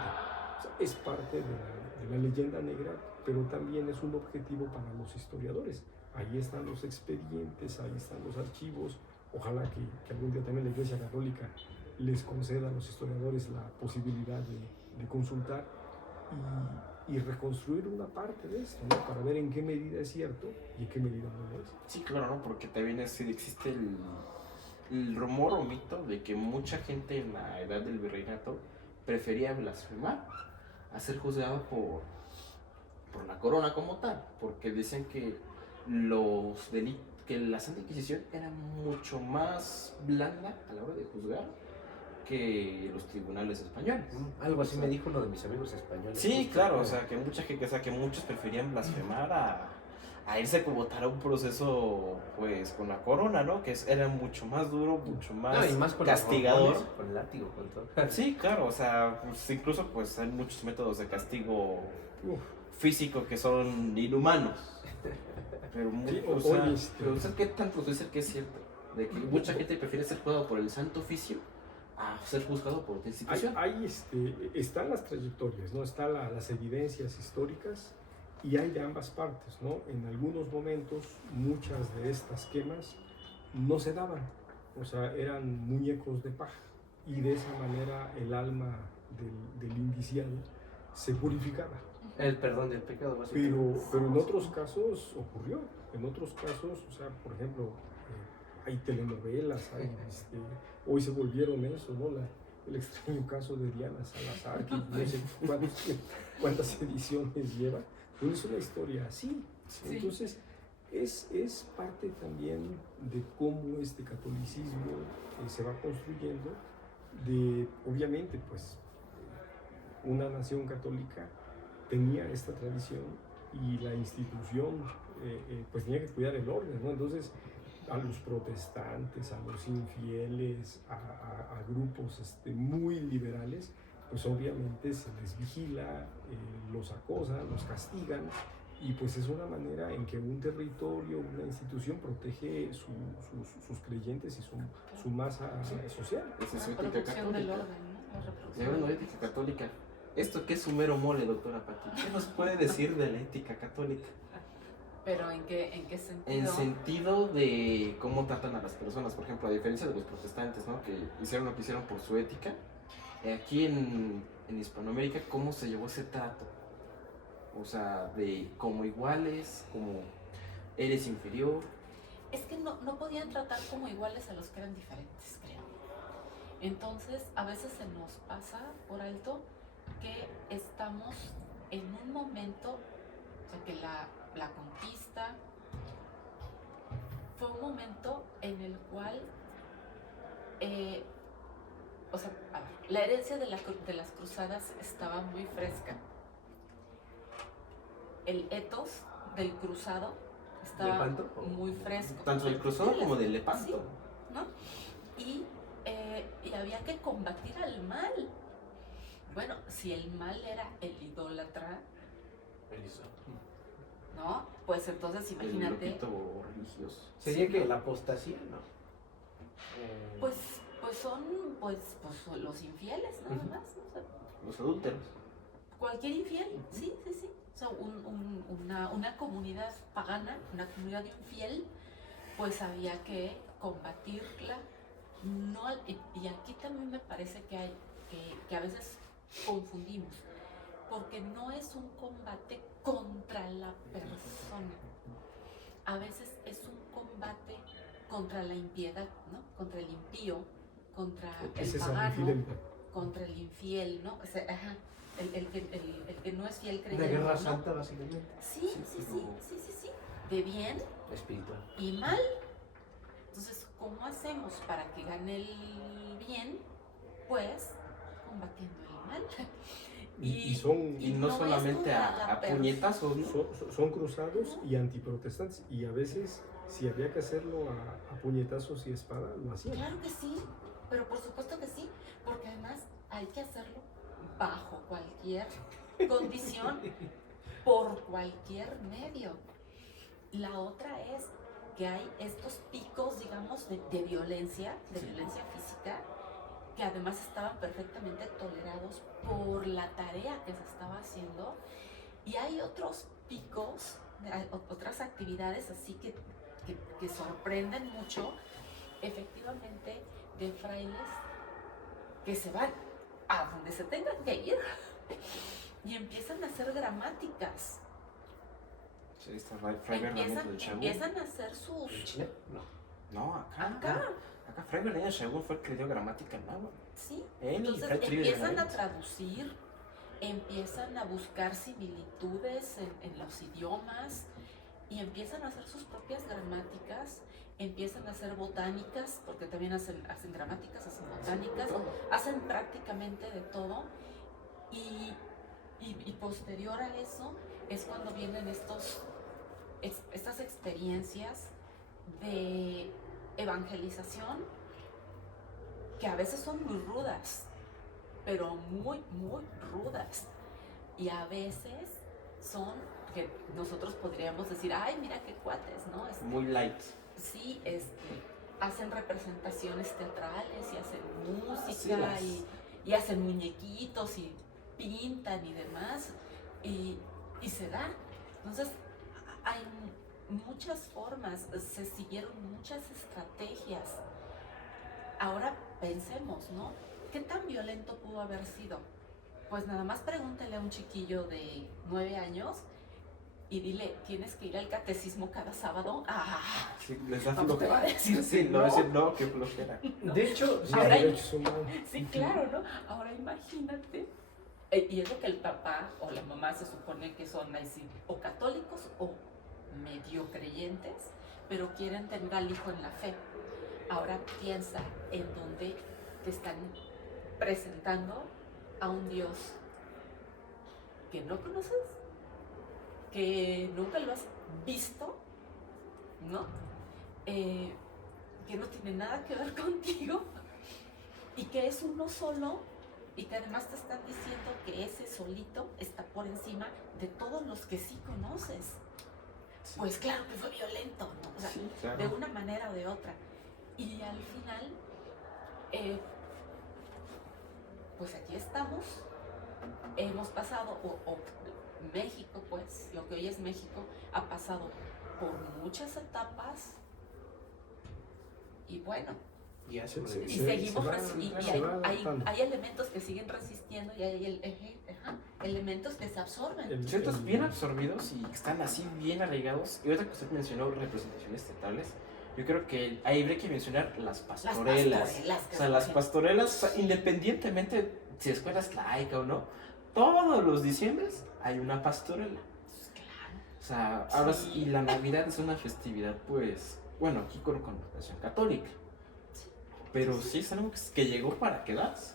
O sea, es parte de la leyenda negra, pero también es un objetivo para los historiadores. Ahí están los expedientes, ahí están los archivos. Ojalá que algún día también la Iglesia Católica les conceda a los historiadores la posibilidad de consultar y reconstruir una parte de esto, ¿no? Para ver en qué medida es cierto y en qué medida no lo es. Sí, claro, ¿no? Porque también existe el rumor o mito de que mucha gente en la edad del virreinato prefería blasfemar a ser juzgado por la corona como tal, porque decían que que la Santa Inquisición era mucho más blanda a la hora de juzgar que los tribunales españoles. Algo así me dijo uno de mis amigos españoles. Sí, justo. claro, o sea, que que muchos preferían blasfemar a irse como tal a un proceso, pues, con la corona, ¿no? Era mucho más duro, mucho más, No, y más con castigador. los con látigo, con todo. Sí, claro, o sea, pues, incluso pues hay muchos métodos de castigo Uf, físico que son inhumanos. Pero, Sí, o sea, oye, pero ¿usted qué tanto dice que es cierto? De que mucha gente prefiere ser juzgado por el santo oficio a ser juzgado por otra institución. están las trayectorias, ¿no? Están las evidencias históricas y hay de ambas partes, ¿no? En algunos momentos muchas de estas quemas no se daban, o sea, eran muñecos de paja y de esa manera el alma del indiciado se purificaba. El perdón del pecado, básicamente. Pero en otros casos ocurrió, en otros casos, o sea, por ejemplo, hay telenovelas, hoy se volvieron eso, ¿no? El extraño caso de Diana Salazar, que no sé cuántas ediciones lleva, pero es una historia así. Sí. Entonces, es parte también de cómo este catolicismo se va construyendo, obviamente, pues, una nación católica tenía esta tradición y la institución pues tenía que cuidar el orden, ¿no? Entonces a los protestantes, a los infieles, a grupos muy liberales, pues obviamente se les vigila, los acosan, los castigan, y pues es una manera en que un territorio, una institución protege sus creyentes y su masa social. Esa es La su ética producción del católica. orden, ¿no? La Y reproducción hablando de del ética católica, ¿esto qué es su mero mole, doctora Pati? ¿Qué nos puede decir de la ética católica? Pero ¿en qué sentido? En sentido de cómo tratan a las personas, por ejemplo, a diferencia de los protestantes, ¿no? Que hicieron lo que hicieron por su ética, aquí en Hispanoamérica, ¿cómo se llevó ese trato? O sea, de como iguales, como eres inferior. Es que no podían tratar como iguales a los que eran diferentes, creo. Entonces, a veces se nos pasa por alto que estamos en un momento, o sea, que la conquista fue un momento en el cual, o sea, a ver, la herencia de las cruzadas estaba muy fresca. El ethos del cruzado estaba ¿Lepanto? muy fresco. Tanto del cruzado Sí, como del sí, Lepanto. ¿no? Y había que combatir al mal. Bueno, si el mal era el idólatra, ¿no? Pues entonces El imagínate, loquito religioso. Sería Sí, que ¿no? la apostasía, ¿no? pues son los infieles, nada Ujú. más, ¿no? O sea, Los adúlteros. cualquier infiel, sí. O sea, una comunidad pagana, una comunidad infiel, pues había que combatirla. No, y aquí también me parece que a veces confundimos, porque no es un combate contra la persona, a veces es un combate contra la impiedad, ¿no? Contra el impío, contra el Esa pagano, infidelidad. contra el infiel, ¿no? O sea, ajá, el que no es fiel Una creyente, guerra ¿no? santa, básicamente. Sí, de bien Espiritual. y mal. Entonces, ¿cómo hacemos para que gane el bien? Pues combatiendo el mal. Y no es solamente contra la a puñetazos, ¿no? son cruzados y antiprotestantes, y a veces si había que hacerlo a puñetazos y espada, lo hacían. Claro que sí, pero por supuesto que sí, porque además hay que hacerlo bajo cualquier condición, por cualquier medio. La otra es que hay estos picos, digamos, de violencia física, que además estaban perfectamente tolerados por la tarea que se estaba haciendo, y hay otros picos, otras actividades así que sorprenden mucho, efectivamente, de frailes que se van a donde se tengan que ir y empiezan a hacer gramáticas. Sí, está Fray Bernardino del Chagún. Empiezan a hacer sus... ¿En Chile? No. No, acá. Acá, Fray Bernardino del Chagún fue el que le dio gramática al náhuatl. sí. Él y Entonces Fray Toribio de empiezan a Benavente. traducir, empiezan a buscar similitudes en los idiomas y empiezan a hacer sus propias gramáticas, empiezan a hacer botánicas, porque también hacen gramáticas, hacen botánicas, Todo. hacen prácticamente de todo. Y posterior a eso es cuando vienen estas experiencias de evangelización que a veces son muy rudas, pero muy, muy rudas. Y a veces son que nosotros podríamos decir, ay, mira qué cuates, ¿no? Muy light. Sí, hacen representaciones teatrales y hacen Sí, música y hacen muñequitos y pintan y demás, y se da. Entonces, hay muchas formas, se siguieron muchas estrategias. Ahora pensemos, ¿no? ¿Qué tan violento pudo haber sido? Pues nada más pregúntale a un chiquillo de 9 años y dile, ¿tienes que ir al catecismo cada sábado? ¡Ah! Sí, les da ¿Cómo te va a flojera. decir Sí, que no, no? decir no, qué flojera. De hecho, sí, Ahora hay- derechos humanos. Sí, claro, ¿no? Ahora imagínate. Y es lo que el papá o la mamá se supone que son así, o católicos o medio creyentes, pero quieren tener al hijo en la fe. Ahora piensa en donde te están presentando a un Dios que no conoces, que nunca lo has visto, ¿no? Que no tiene nada que ver contigo y que es uno solo y que además te están diciendo que ese solito está por encima de todos los que sí conoces. Sí. Pues claro que fue violento, ¿no? O sea, Sí, claro. de una manera o de otra. Y al final, pues aquí estamos, hemos pasado, o México, pues, lo que hoy es México, ha pasado por muchas etapas y bueno, Y hace Sí, y sí, seguimos se va- y se hay, va hay, adaptando. hay elementos que siguen resistiendo y hay elementos que se absorben. Ciertos bien absorbidos y que están así bien arraigados. Y otra que usted mencionó, representaciones teatrales. Yo creo que ahí habría que mencionar las pastorelas. pastorelas, O sea, las pastorelas, o sea, independientemente si escuela es laica o no, todos los diciembres hay una pastorela. Claro. O sea, ahora Sí. sí, y la Navidad es una festividad, pues, bueno, aquí con connotación católica. Pero sí es algo que llegó para quedarse.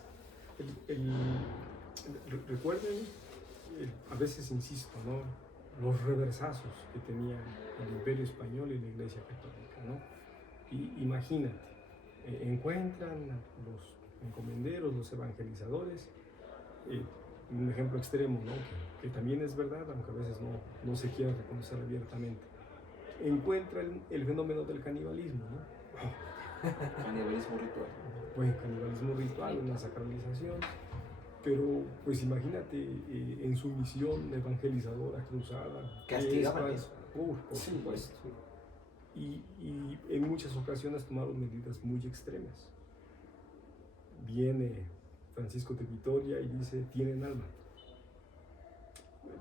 Recuerden, a veces insisto, ¿no? Los reversazos que tenía el Imperio Español y la Iglesia Católica, ¿no? Y imagínate, encuentran los encomenderos, los evangelizadores, un ejemplo extremo, ¿no? Que también es verdad, aunque a veces no se quiera reconocer abiertamente. Encuentran el fenómeno del canibalismo, ¿no? Canibalismo ritual. Pues canibalismo ritual, una sacralización, pero pues imagínate en su misión evangelizadora, cruzada, Castigaban que es- eso. por Sí, supuesto. Y en muchas ocasiones tomaron medidas muy extremas. Viene Francisco de Vitoria y dice, tienen alma.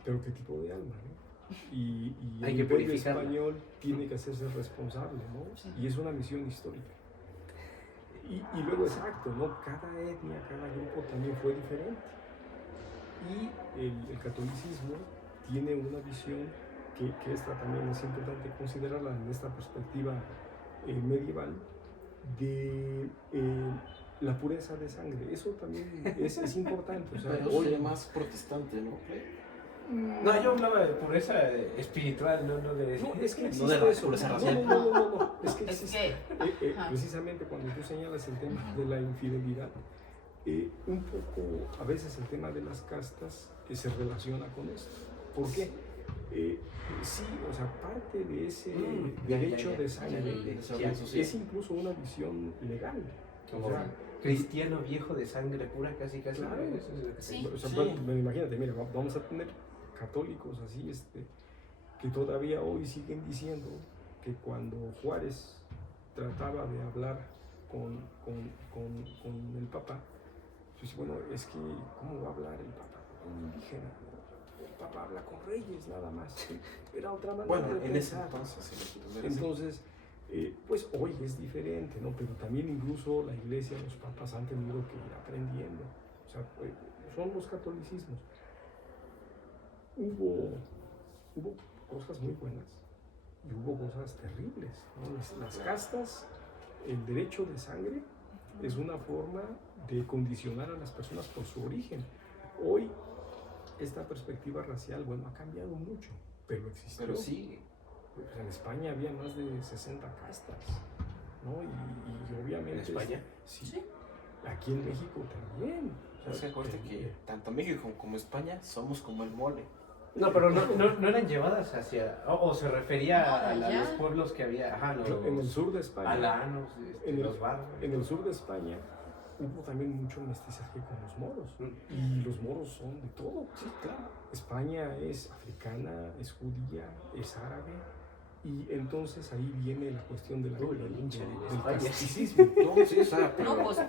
Pero ¿qué tipo de alma? ¿no? Y Hay el que pueblo purificarla. español tiene que hacerse responsable, ¿no? Sí. Y es una misión histórica. Y luego exacto, ¿no? Cada etnia, cada grupo también fue diferente. Y el catolicismo tiene una visión que esta también es importante considerarla en esta perspectiva medieval de la pureza de sangre. Eso también es importante. O sea, Pero hoy soy más protestante, ¿no? No, yo hablaba de pureza espiritual, no de... No, es que No existe de la eso. pureza No, racial. no. Es que Es existe. que, ajá. Precisamente cuando tú señalas el tema de la infidelidad, un poco a veces el tema de las castas se relaciona con esto. ¿Por qué? Sí, o sea, parte de ese derecho de sangre es incluso una visión legal. Como O sea, cristiano viejo de sangre pura, casi. Claro. Eso es lo que Sí. o sea, Sí. bueno, imagínate, mira, vamos a tener católicos así, que todavía hoy siguen diciendo que cuando Juárez trataba de hablar con el Papa, pues bueno, es que ¿cómo va a hablar el Papa? un indígena. El Papa habla con reyes nada más. Era otra manera Bueno, de en ese pensar. entonces, sí, lo quiero ver así. Entonces, pues hoy es diferente, ¿no? Pero también incluso la iglesia, los papas han tenido que ir aprendiendo. O sea, son los catolicismos. Hubo cosas muy buenas y hubo cosas terribles, ¿no? Las castas, el derecho de sangre es una forma de condicionar a las personas por su origen. Hoy esta perspectiva racial, bueno, ha cambiado mucho, pero existió. Pero sí, Pues en España había más de 60 castas, ¿no? Y obviamente... ¿En España? Sí. Sí. Aquí en México también. O es que acuérdate que tanto México como España somos como el mole. No, pero no eran llevadas hacia... O se refería No, a allá. los pueblos que había, ajá, los en el sur de España, alanos, en los barrios. en el sur de España hubo también mucho mestizaje con los moros. Mm. Y los moros son de todo. Sí, claro. España es africana, es judía, es árabe. Y entonces ahí viene la cuestión de la, Uy, lo linchan en del España. casticismo. No, sí, o sea, pero... No, pues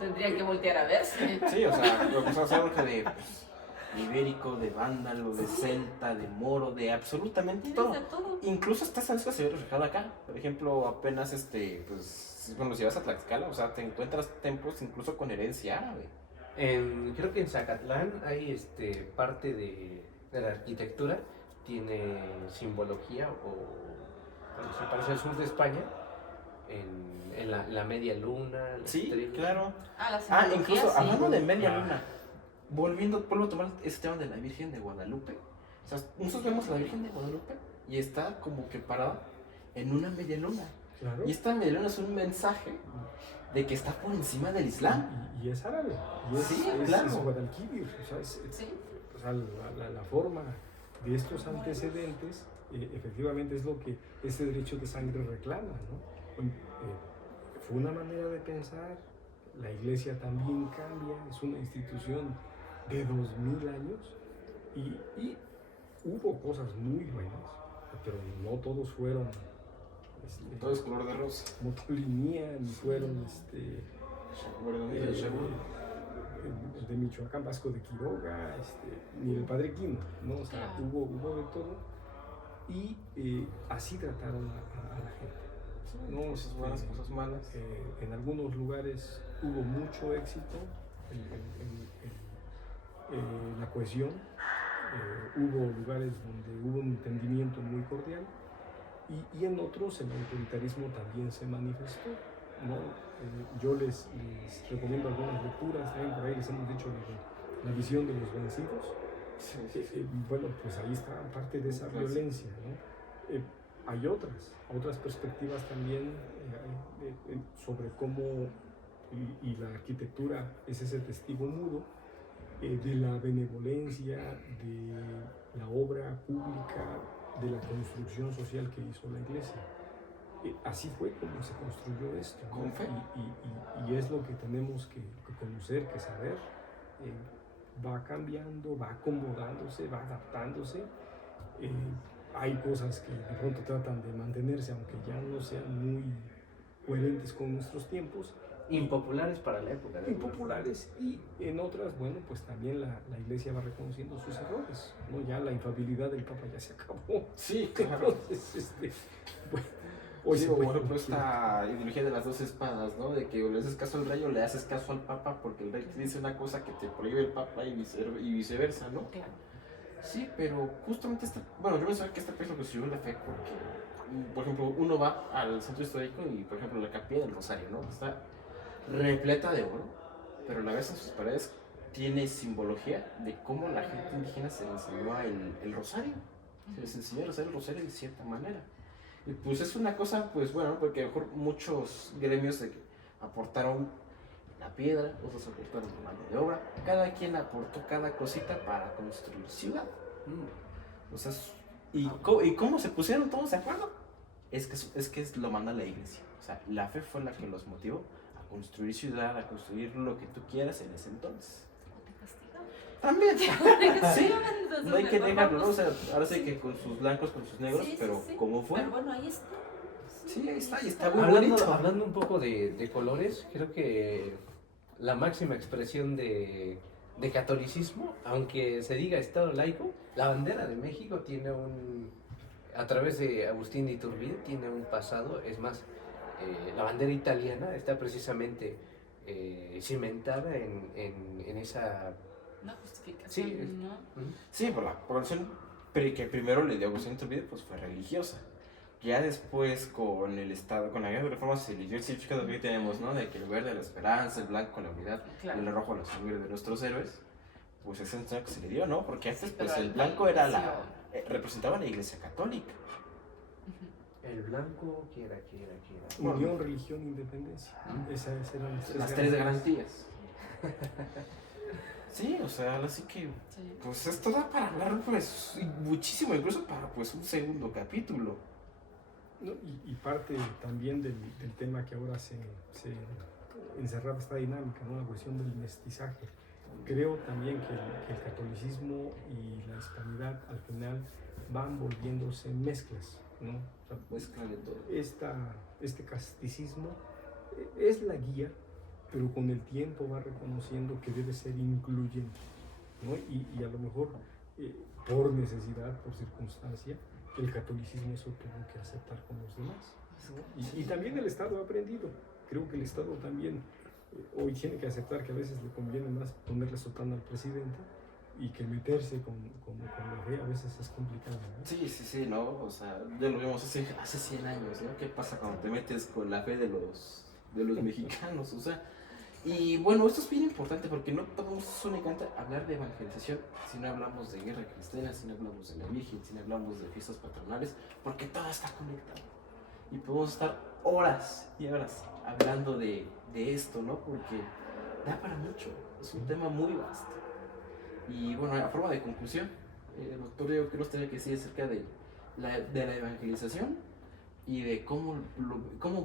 tendrían que voltear a verse. Sí, o sea, lo que se habla de pues, ibérico, de vándalo, de celta, de moro, de absolutamente Tienes todo. de todo. Incluso esta salsa se ve reflejada acá. Por ejemplo, apenas pues, cuando si vas a Tlaxcala, o sea, te encuentras templos incluso con herencia árabe. Creo que en Zacatlán hay parte de la arquitectura, tiene simbología cuando se parece al sur de España, en la media luna, la Sí, estrella. claro. La Ah, simbología, incluso sí. hablando de media luna, vuelvo a tomar este tema de la Virgen de Guadalupe. O sea, nosotros vemos a la Virgen de Guadalupe y está como que parada en una media luna. Claro. Y esta media luna es un mensaje de que está por encima del Islam. Y es árabe. Y Sí, claro. es Guadalquivir. O sea, Sí. o sea, la forma de estos antecedentes efectivamente es lo que ese derecho de sangre reclama, ¿no? Fue una manera de pensar, la iglesia también cambia, es una institución de 2000 años y hubo cosas muy buenas, pero no todos fueron Todo es color de rosa. Motolinía, ni fueron el de Michoacán, Vasco de Quiroga, ni el Padre Quino, ¿no? O sea, Claro. hubo de todo y así trataron a la gente, ¿no? Cosas buenas, cosas malas. En algunos lugares hubo mucho éxito en la cohesión, hubo lugares donde hubo un entendimiento muy cordial y en otros el autoritarismo también se manifestó, ¿no? Yo les recomiendo algunas lecturas, también por ahí les hemos dicho la visión de los vencidos. Bueno, pues ahí está parte de esa violencia, ¿no? Hay otras perspectivas también sobre cómo y la arquitectura es ese testigo mudo de la benevolencia, de la obra pública, de la construcción social que hizo la iglesia. Así fue como se construyó esto, ¿no? Con fe. Y es lo que tenemos que conocer, que saber. Va cambiando, va acomodándose, va adaptándose. Hay cosas que de pronto tratan de mantenerse, aunque ya no sean muy coherentes con nuestros tiempos. Impopulares para la época. Impopulares, y en otras, bueno, pues también la iglesia va reconociendo sus errores, ¿no? Ya la infalibilidad del Papa ya se acabó. Sí, claro. Entonces, bueno, hoy Sí, se por puede ejemplo, corregir. esta ideología de las dos espadas, ¿no? De que o le haces caso al rey o le haces caso al papa porque el rey te dice una cosa que te prohíbe el papa y viceversa, ¿no? Claro. Sí, pero justamente bueno, yo pensaba que este país lo construyó la fe porque, por ejemplo, uno va al centro histórico y, por ejemplo, la capilla del Rosario, ¿no? Está repleta de oro, pero a la vez en sus paredes tiene simbología de cómo la gente indígena se le enseñó el rosario. Se les enseñó a rezar el rosario de cierta manera. Y pues es una cosa, pues bueno, porque a lo mejor muchos gremios aportaron la piedra, otros aportaron mano de obra, cada quien aportó cada cosita para construir ciudad. O sea, ¿y cómo se pusieron todos de acuerdo? Es que lo manda la iglesia. O sea, la fe fue la que los motivó a construir ciudad, a construir lo que tú quieras en ese entonces. También, sí, no hay que negarlo, ¿no? O sea, ahora sí que con sus blancos, con sus negros, Sí, pero sí. ¿cómo fue? Pero bueno, ahí está. Sí, ahí está, y está muy bonito. Hablando un poco de colores, creo que la máxima expresión de de catolicismo, aunque se diga Estado laico, la bandera de México tiene a través de Agustín de Iturbide, tiene un pasado. Es más, la bandera italiana está precisamente cimentada en esa... Una justificación, Sí, ¿no? Sí, por la población que primero le dio Agustín Iturbide, pues fue religiosa. Ya después con el Estado, con la guerra de reforma se le dio el significado que hoy tenemos, ¿no? De que el verde la esperanza, el blanco la unidad, Claro. y el rojo la sangre de nuestros héroes. Pues ese es el que se le dio, ¿no? Porque antes Sí, pues pero el al blanco era inicio- representaba la iglesia católica. Ujú. El blanco, ¿qué era? Bueno. Unión, religión, independencia. Esas eran Las tres garantías. Sí, o sea, así que Sí. pues esto da para hablar pues muchísimo, incluso para pues un segundo capítulo. ¿No? Y parte también del tema que ahora se encerraba esta dinámica, ¿no? La cuestión del mestizaje. Creo también que el catolicismo y la hispanidad al final van volviéndose mezclas, ¿no? O sea, Mezcla de todo. este casticismo es la guía, pero con el tiempo va reconociendo que debe ser incluyente, ¿no? Y a lo mejor por necesidad, por circunstancia, el catolicismo eso tuvo que aceptar con los demás, ¿no? Y también el Estado ha aprendido. Creo que el Estado también hoy tiene que aceptar que a veces le conviene más ponerle sotana al presidente y que meterse con la fe a veces es complicado, ¿no? Sí, ¿no? O sea, ya lo vimos hace 100 años, ¿no? ¿Qué pasa cuando te metes con la fe de los mexicanos? O sea, y bueno, esto es bien importante porque no podemos únicamente hablar de evangelización si no hablamos de guerra cristiana, si no hablamos de la Virgen, si no hablamos de fiestas patronales, porque todo está conectado. Y podemos estar horas y horas hablando de esto, ¿no? Porque da para mucho, es un tema muy vasto. Y bueno, a forma de conclusión, doctor Diego, ¿qué nos tiene que decir acerca de la evangelización y de cómo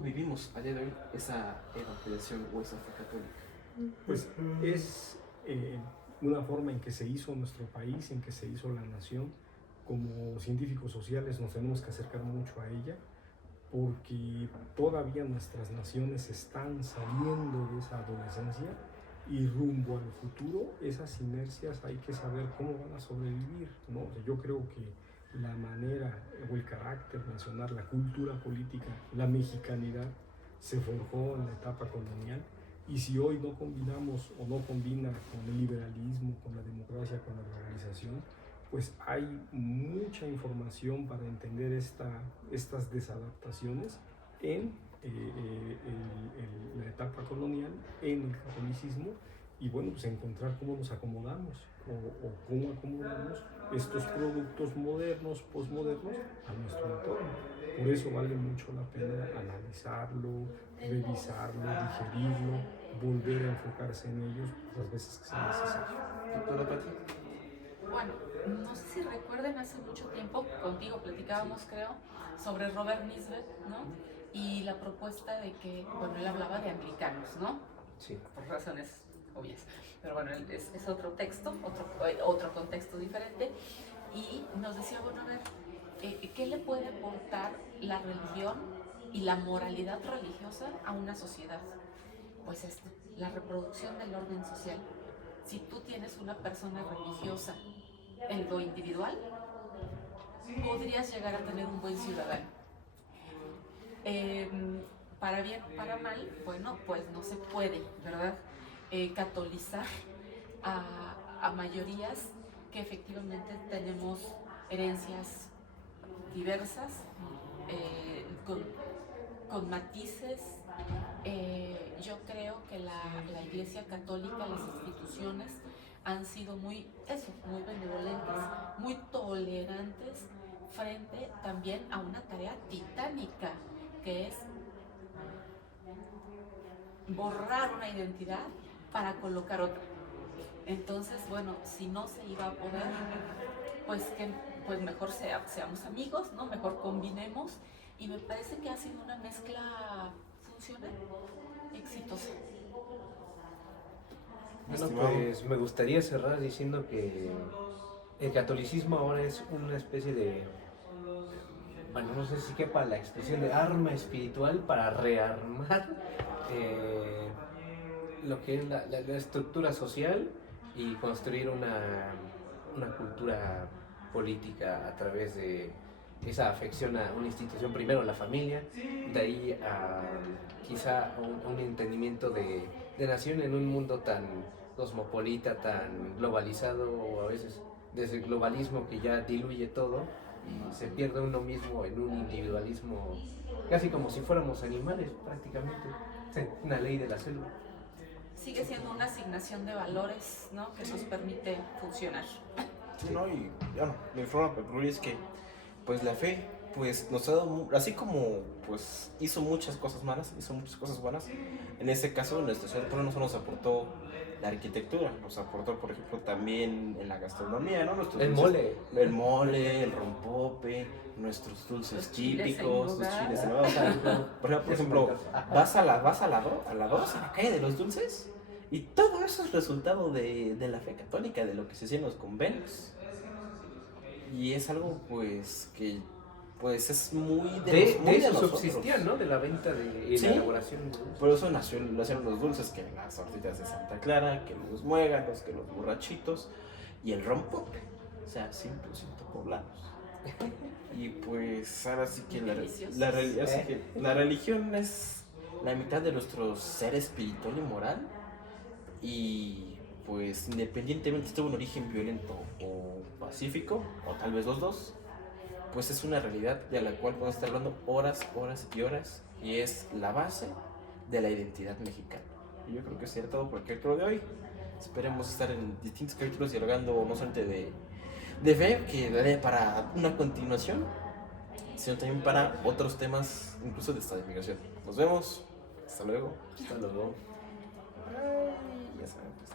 vivimos a día de hoy esa evangelización o esa fe católica? Pues es una forma en que se hizo nuestro país, en que se hizo la nación. Como científicos sociales nos tenemos que acercar mucho a ella, porque todavía nuestras naciones están saliendo de esa adolescencia y rumbo al futuro, esas inercias hay que saber cómo van a sobrevivir, ¿no? O sea, yo creo que la manera o el carácter nacional, la cultura política, la mexicanidad se forjó en la etapa colonial, y si hoy no combinamos o no combina con el liberalismo, con la democracia, con la globalización, pues hay mucha información para entender estas desadaptaciones en la etapa colonial, en el catolicismo, y bueno, pues encontrar cómo nos acomodamos o cómo acomodamos estos productos modernos, posmodernos a nuestro entorno. Por eso vale mucho la pena analizarlo, revisarlo, digerirlo, volver a enfocarse en ellos las veces que sea necesario. Doctora Pati. Bueno, no sé si recuerden, hace mucho tiempo contigo platicábamos, creo, sobre Robert Nisbet, ¿no? Y la propuesta de que, bueno, él hablaba de anglicanos, ¿no? Sí. Por razones obvias. Pero bueno, es otro texto, otro contexto diferente. Y nos decía, bueno, a ver, ¿qué le puede aportar la religión y la moralidad religiosa a una sociedad? Pues esto, la reproducción del orden social. Si tú tienes una persona religiosa en lo individual, podrías llegar a tener un buen ciudadano. Para bien o para mal, bueno, pues no se puede, ¿verdad? Catolizar a mayorías que efectivamente tenemos herencias diversas, con matices. Yo creo que la Iglesia Católica, las instituciones han sido muy benevolentes, muy tolerantes frente también a una tarea titánica que es borrar una identidad para colocar otra. Entonces, bueno, si no se iba a poder, pues mejor seamos amigos, ¿no? Mejor combinemos, y me parece que ha sido una mezcla funcional, exitosa. Bueno, pues me gustaría cerrar diciendo que el catolicismo ahora es una especie de, bueno, no sé si quepa la expresión de arma espiritual para rearmar lo que es la estructura social y construir una cultura política a través de esa afección a una institución, primero la familia, de ahí a quizá un entendimiento de nación en un mundo tan cosmopolita, tan globalizado, o a veces desde el globalismo que ya diluye todo y se pierde uno mismo en un individualismo casi como si fuéramos animales prácticamente, una ley de la selva. Sigue siendo una asignación de valores, ¿no? Que nos permite funcionar. Sí, ¿no? Y bueno, mi forma de concluir es que pues la fe pues nos ha dado, así como pues hizo muchas cosas malas, hizo muchas cosas buenas, en este caso nuestra ciudad no solo nos aportó la arquitectura, nos aportó por ejemplo también en la gastronomía, ¿no? Nuestros El dulces, mole. el mole, el rompope, nuestros dulces Los chiles típicos, en los nogada. chiles en nogada, o sea, por ejemplo, vas a la 2, a la calle de los dulces, y todo eso es resultado de la fe católica, de lo que se hacía en los conventos. Y es algo pues que pues es muy De muy eso nosotros. subsistía, ¿no? De la venta y Sí. la elaboración de dulces. Por eso nacieron los dulces, que las tortitas de Santa Clara, que los muéganos, que los borrachitos y el rompope. O sea, 100% poblanos. Y pues ahora sí que Deliciosos. la religión es la mitad de nuestro ser espiritual y moral. Y pues independientemente si tuvo un origen violento o pacífico, o tal vez los dos, pues es una realidad de la cual podemos estar hablando horas, horas y horas, y es la base de la identidad mexicana. Y yo creo que sería todo por el capítulo de hoy. Esperemos estar en distintos capítulos dialogando no solamente de fe, que daré para una continuación, sino también para otros temas, incluso de estado de migración. Nos vemos, hasta luego. Hasta luego. Ay, ya saben, pues.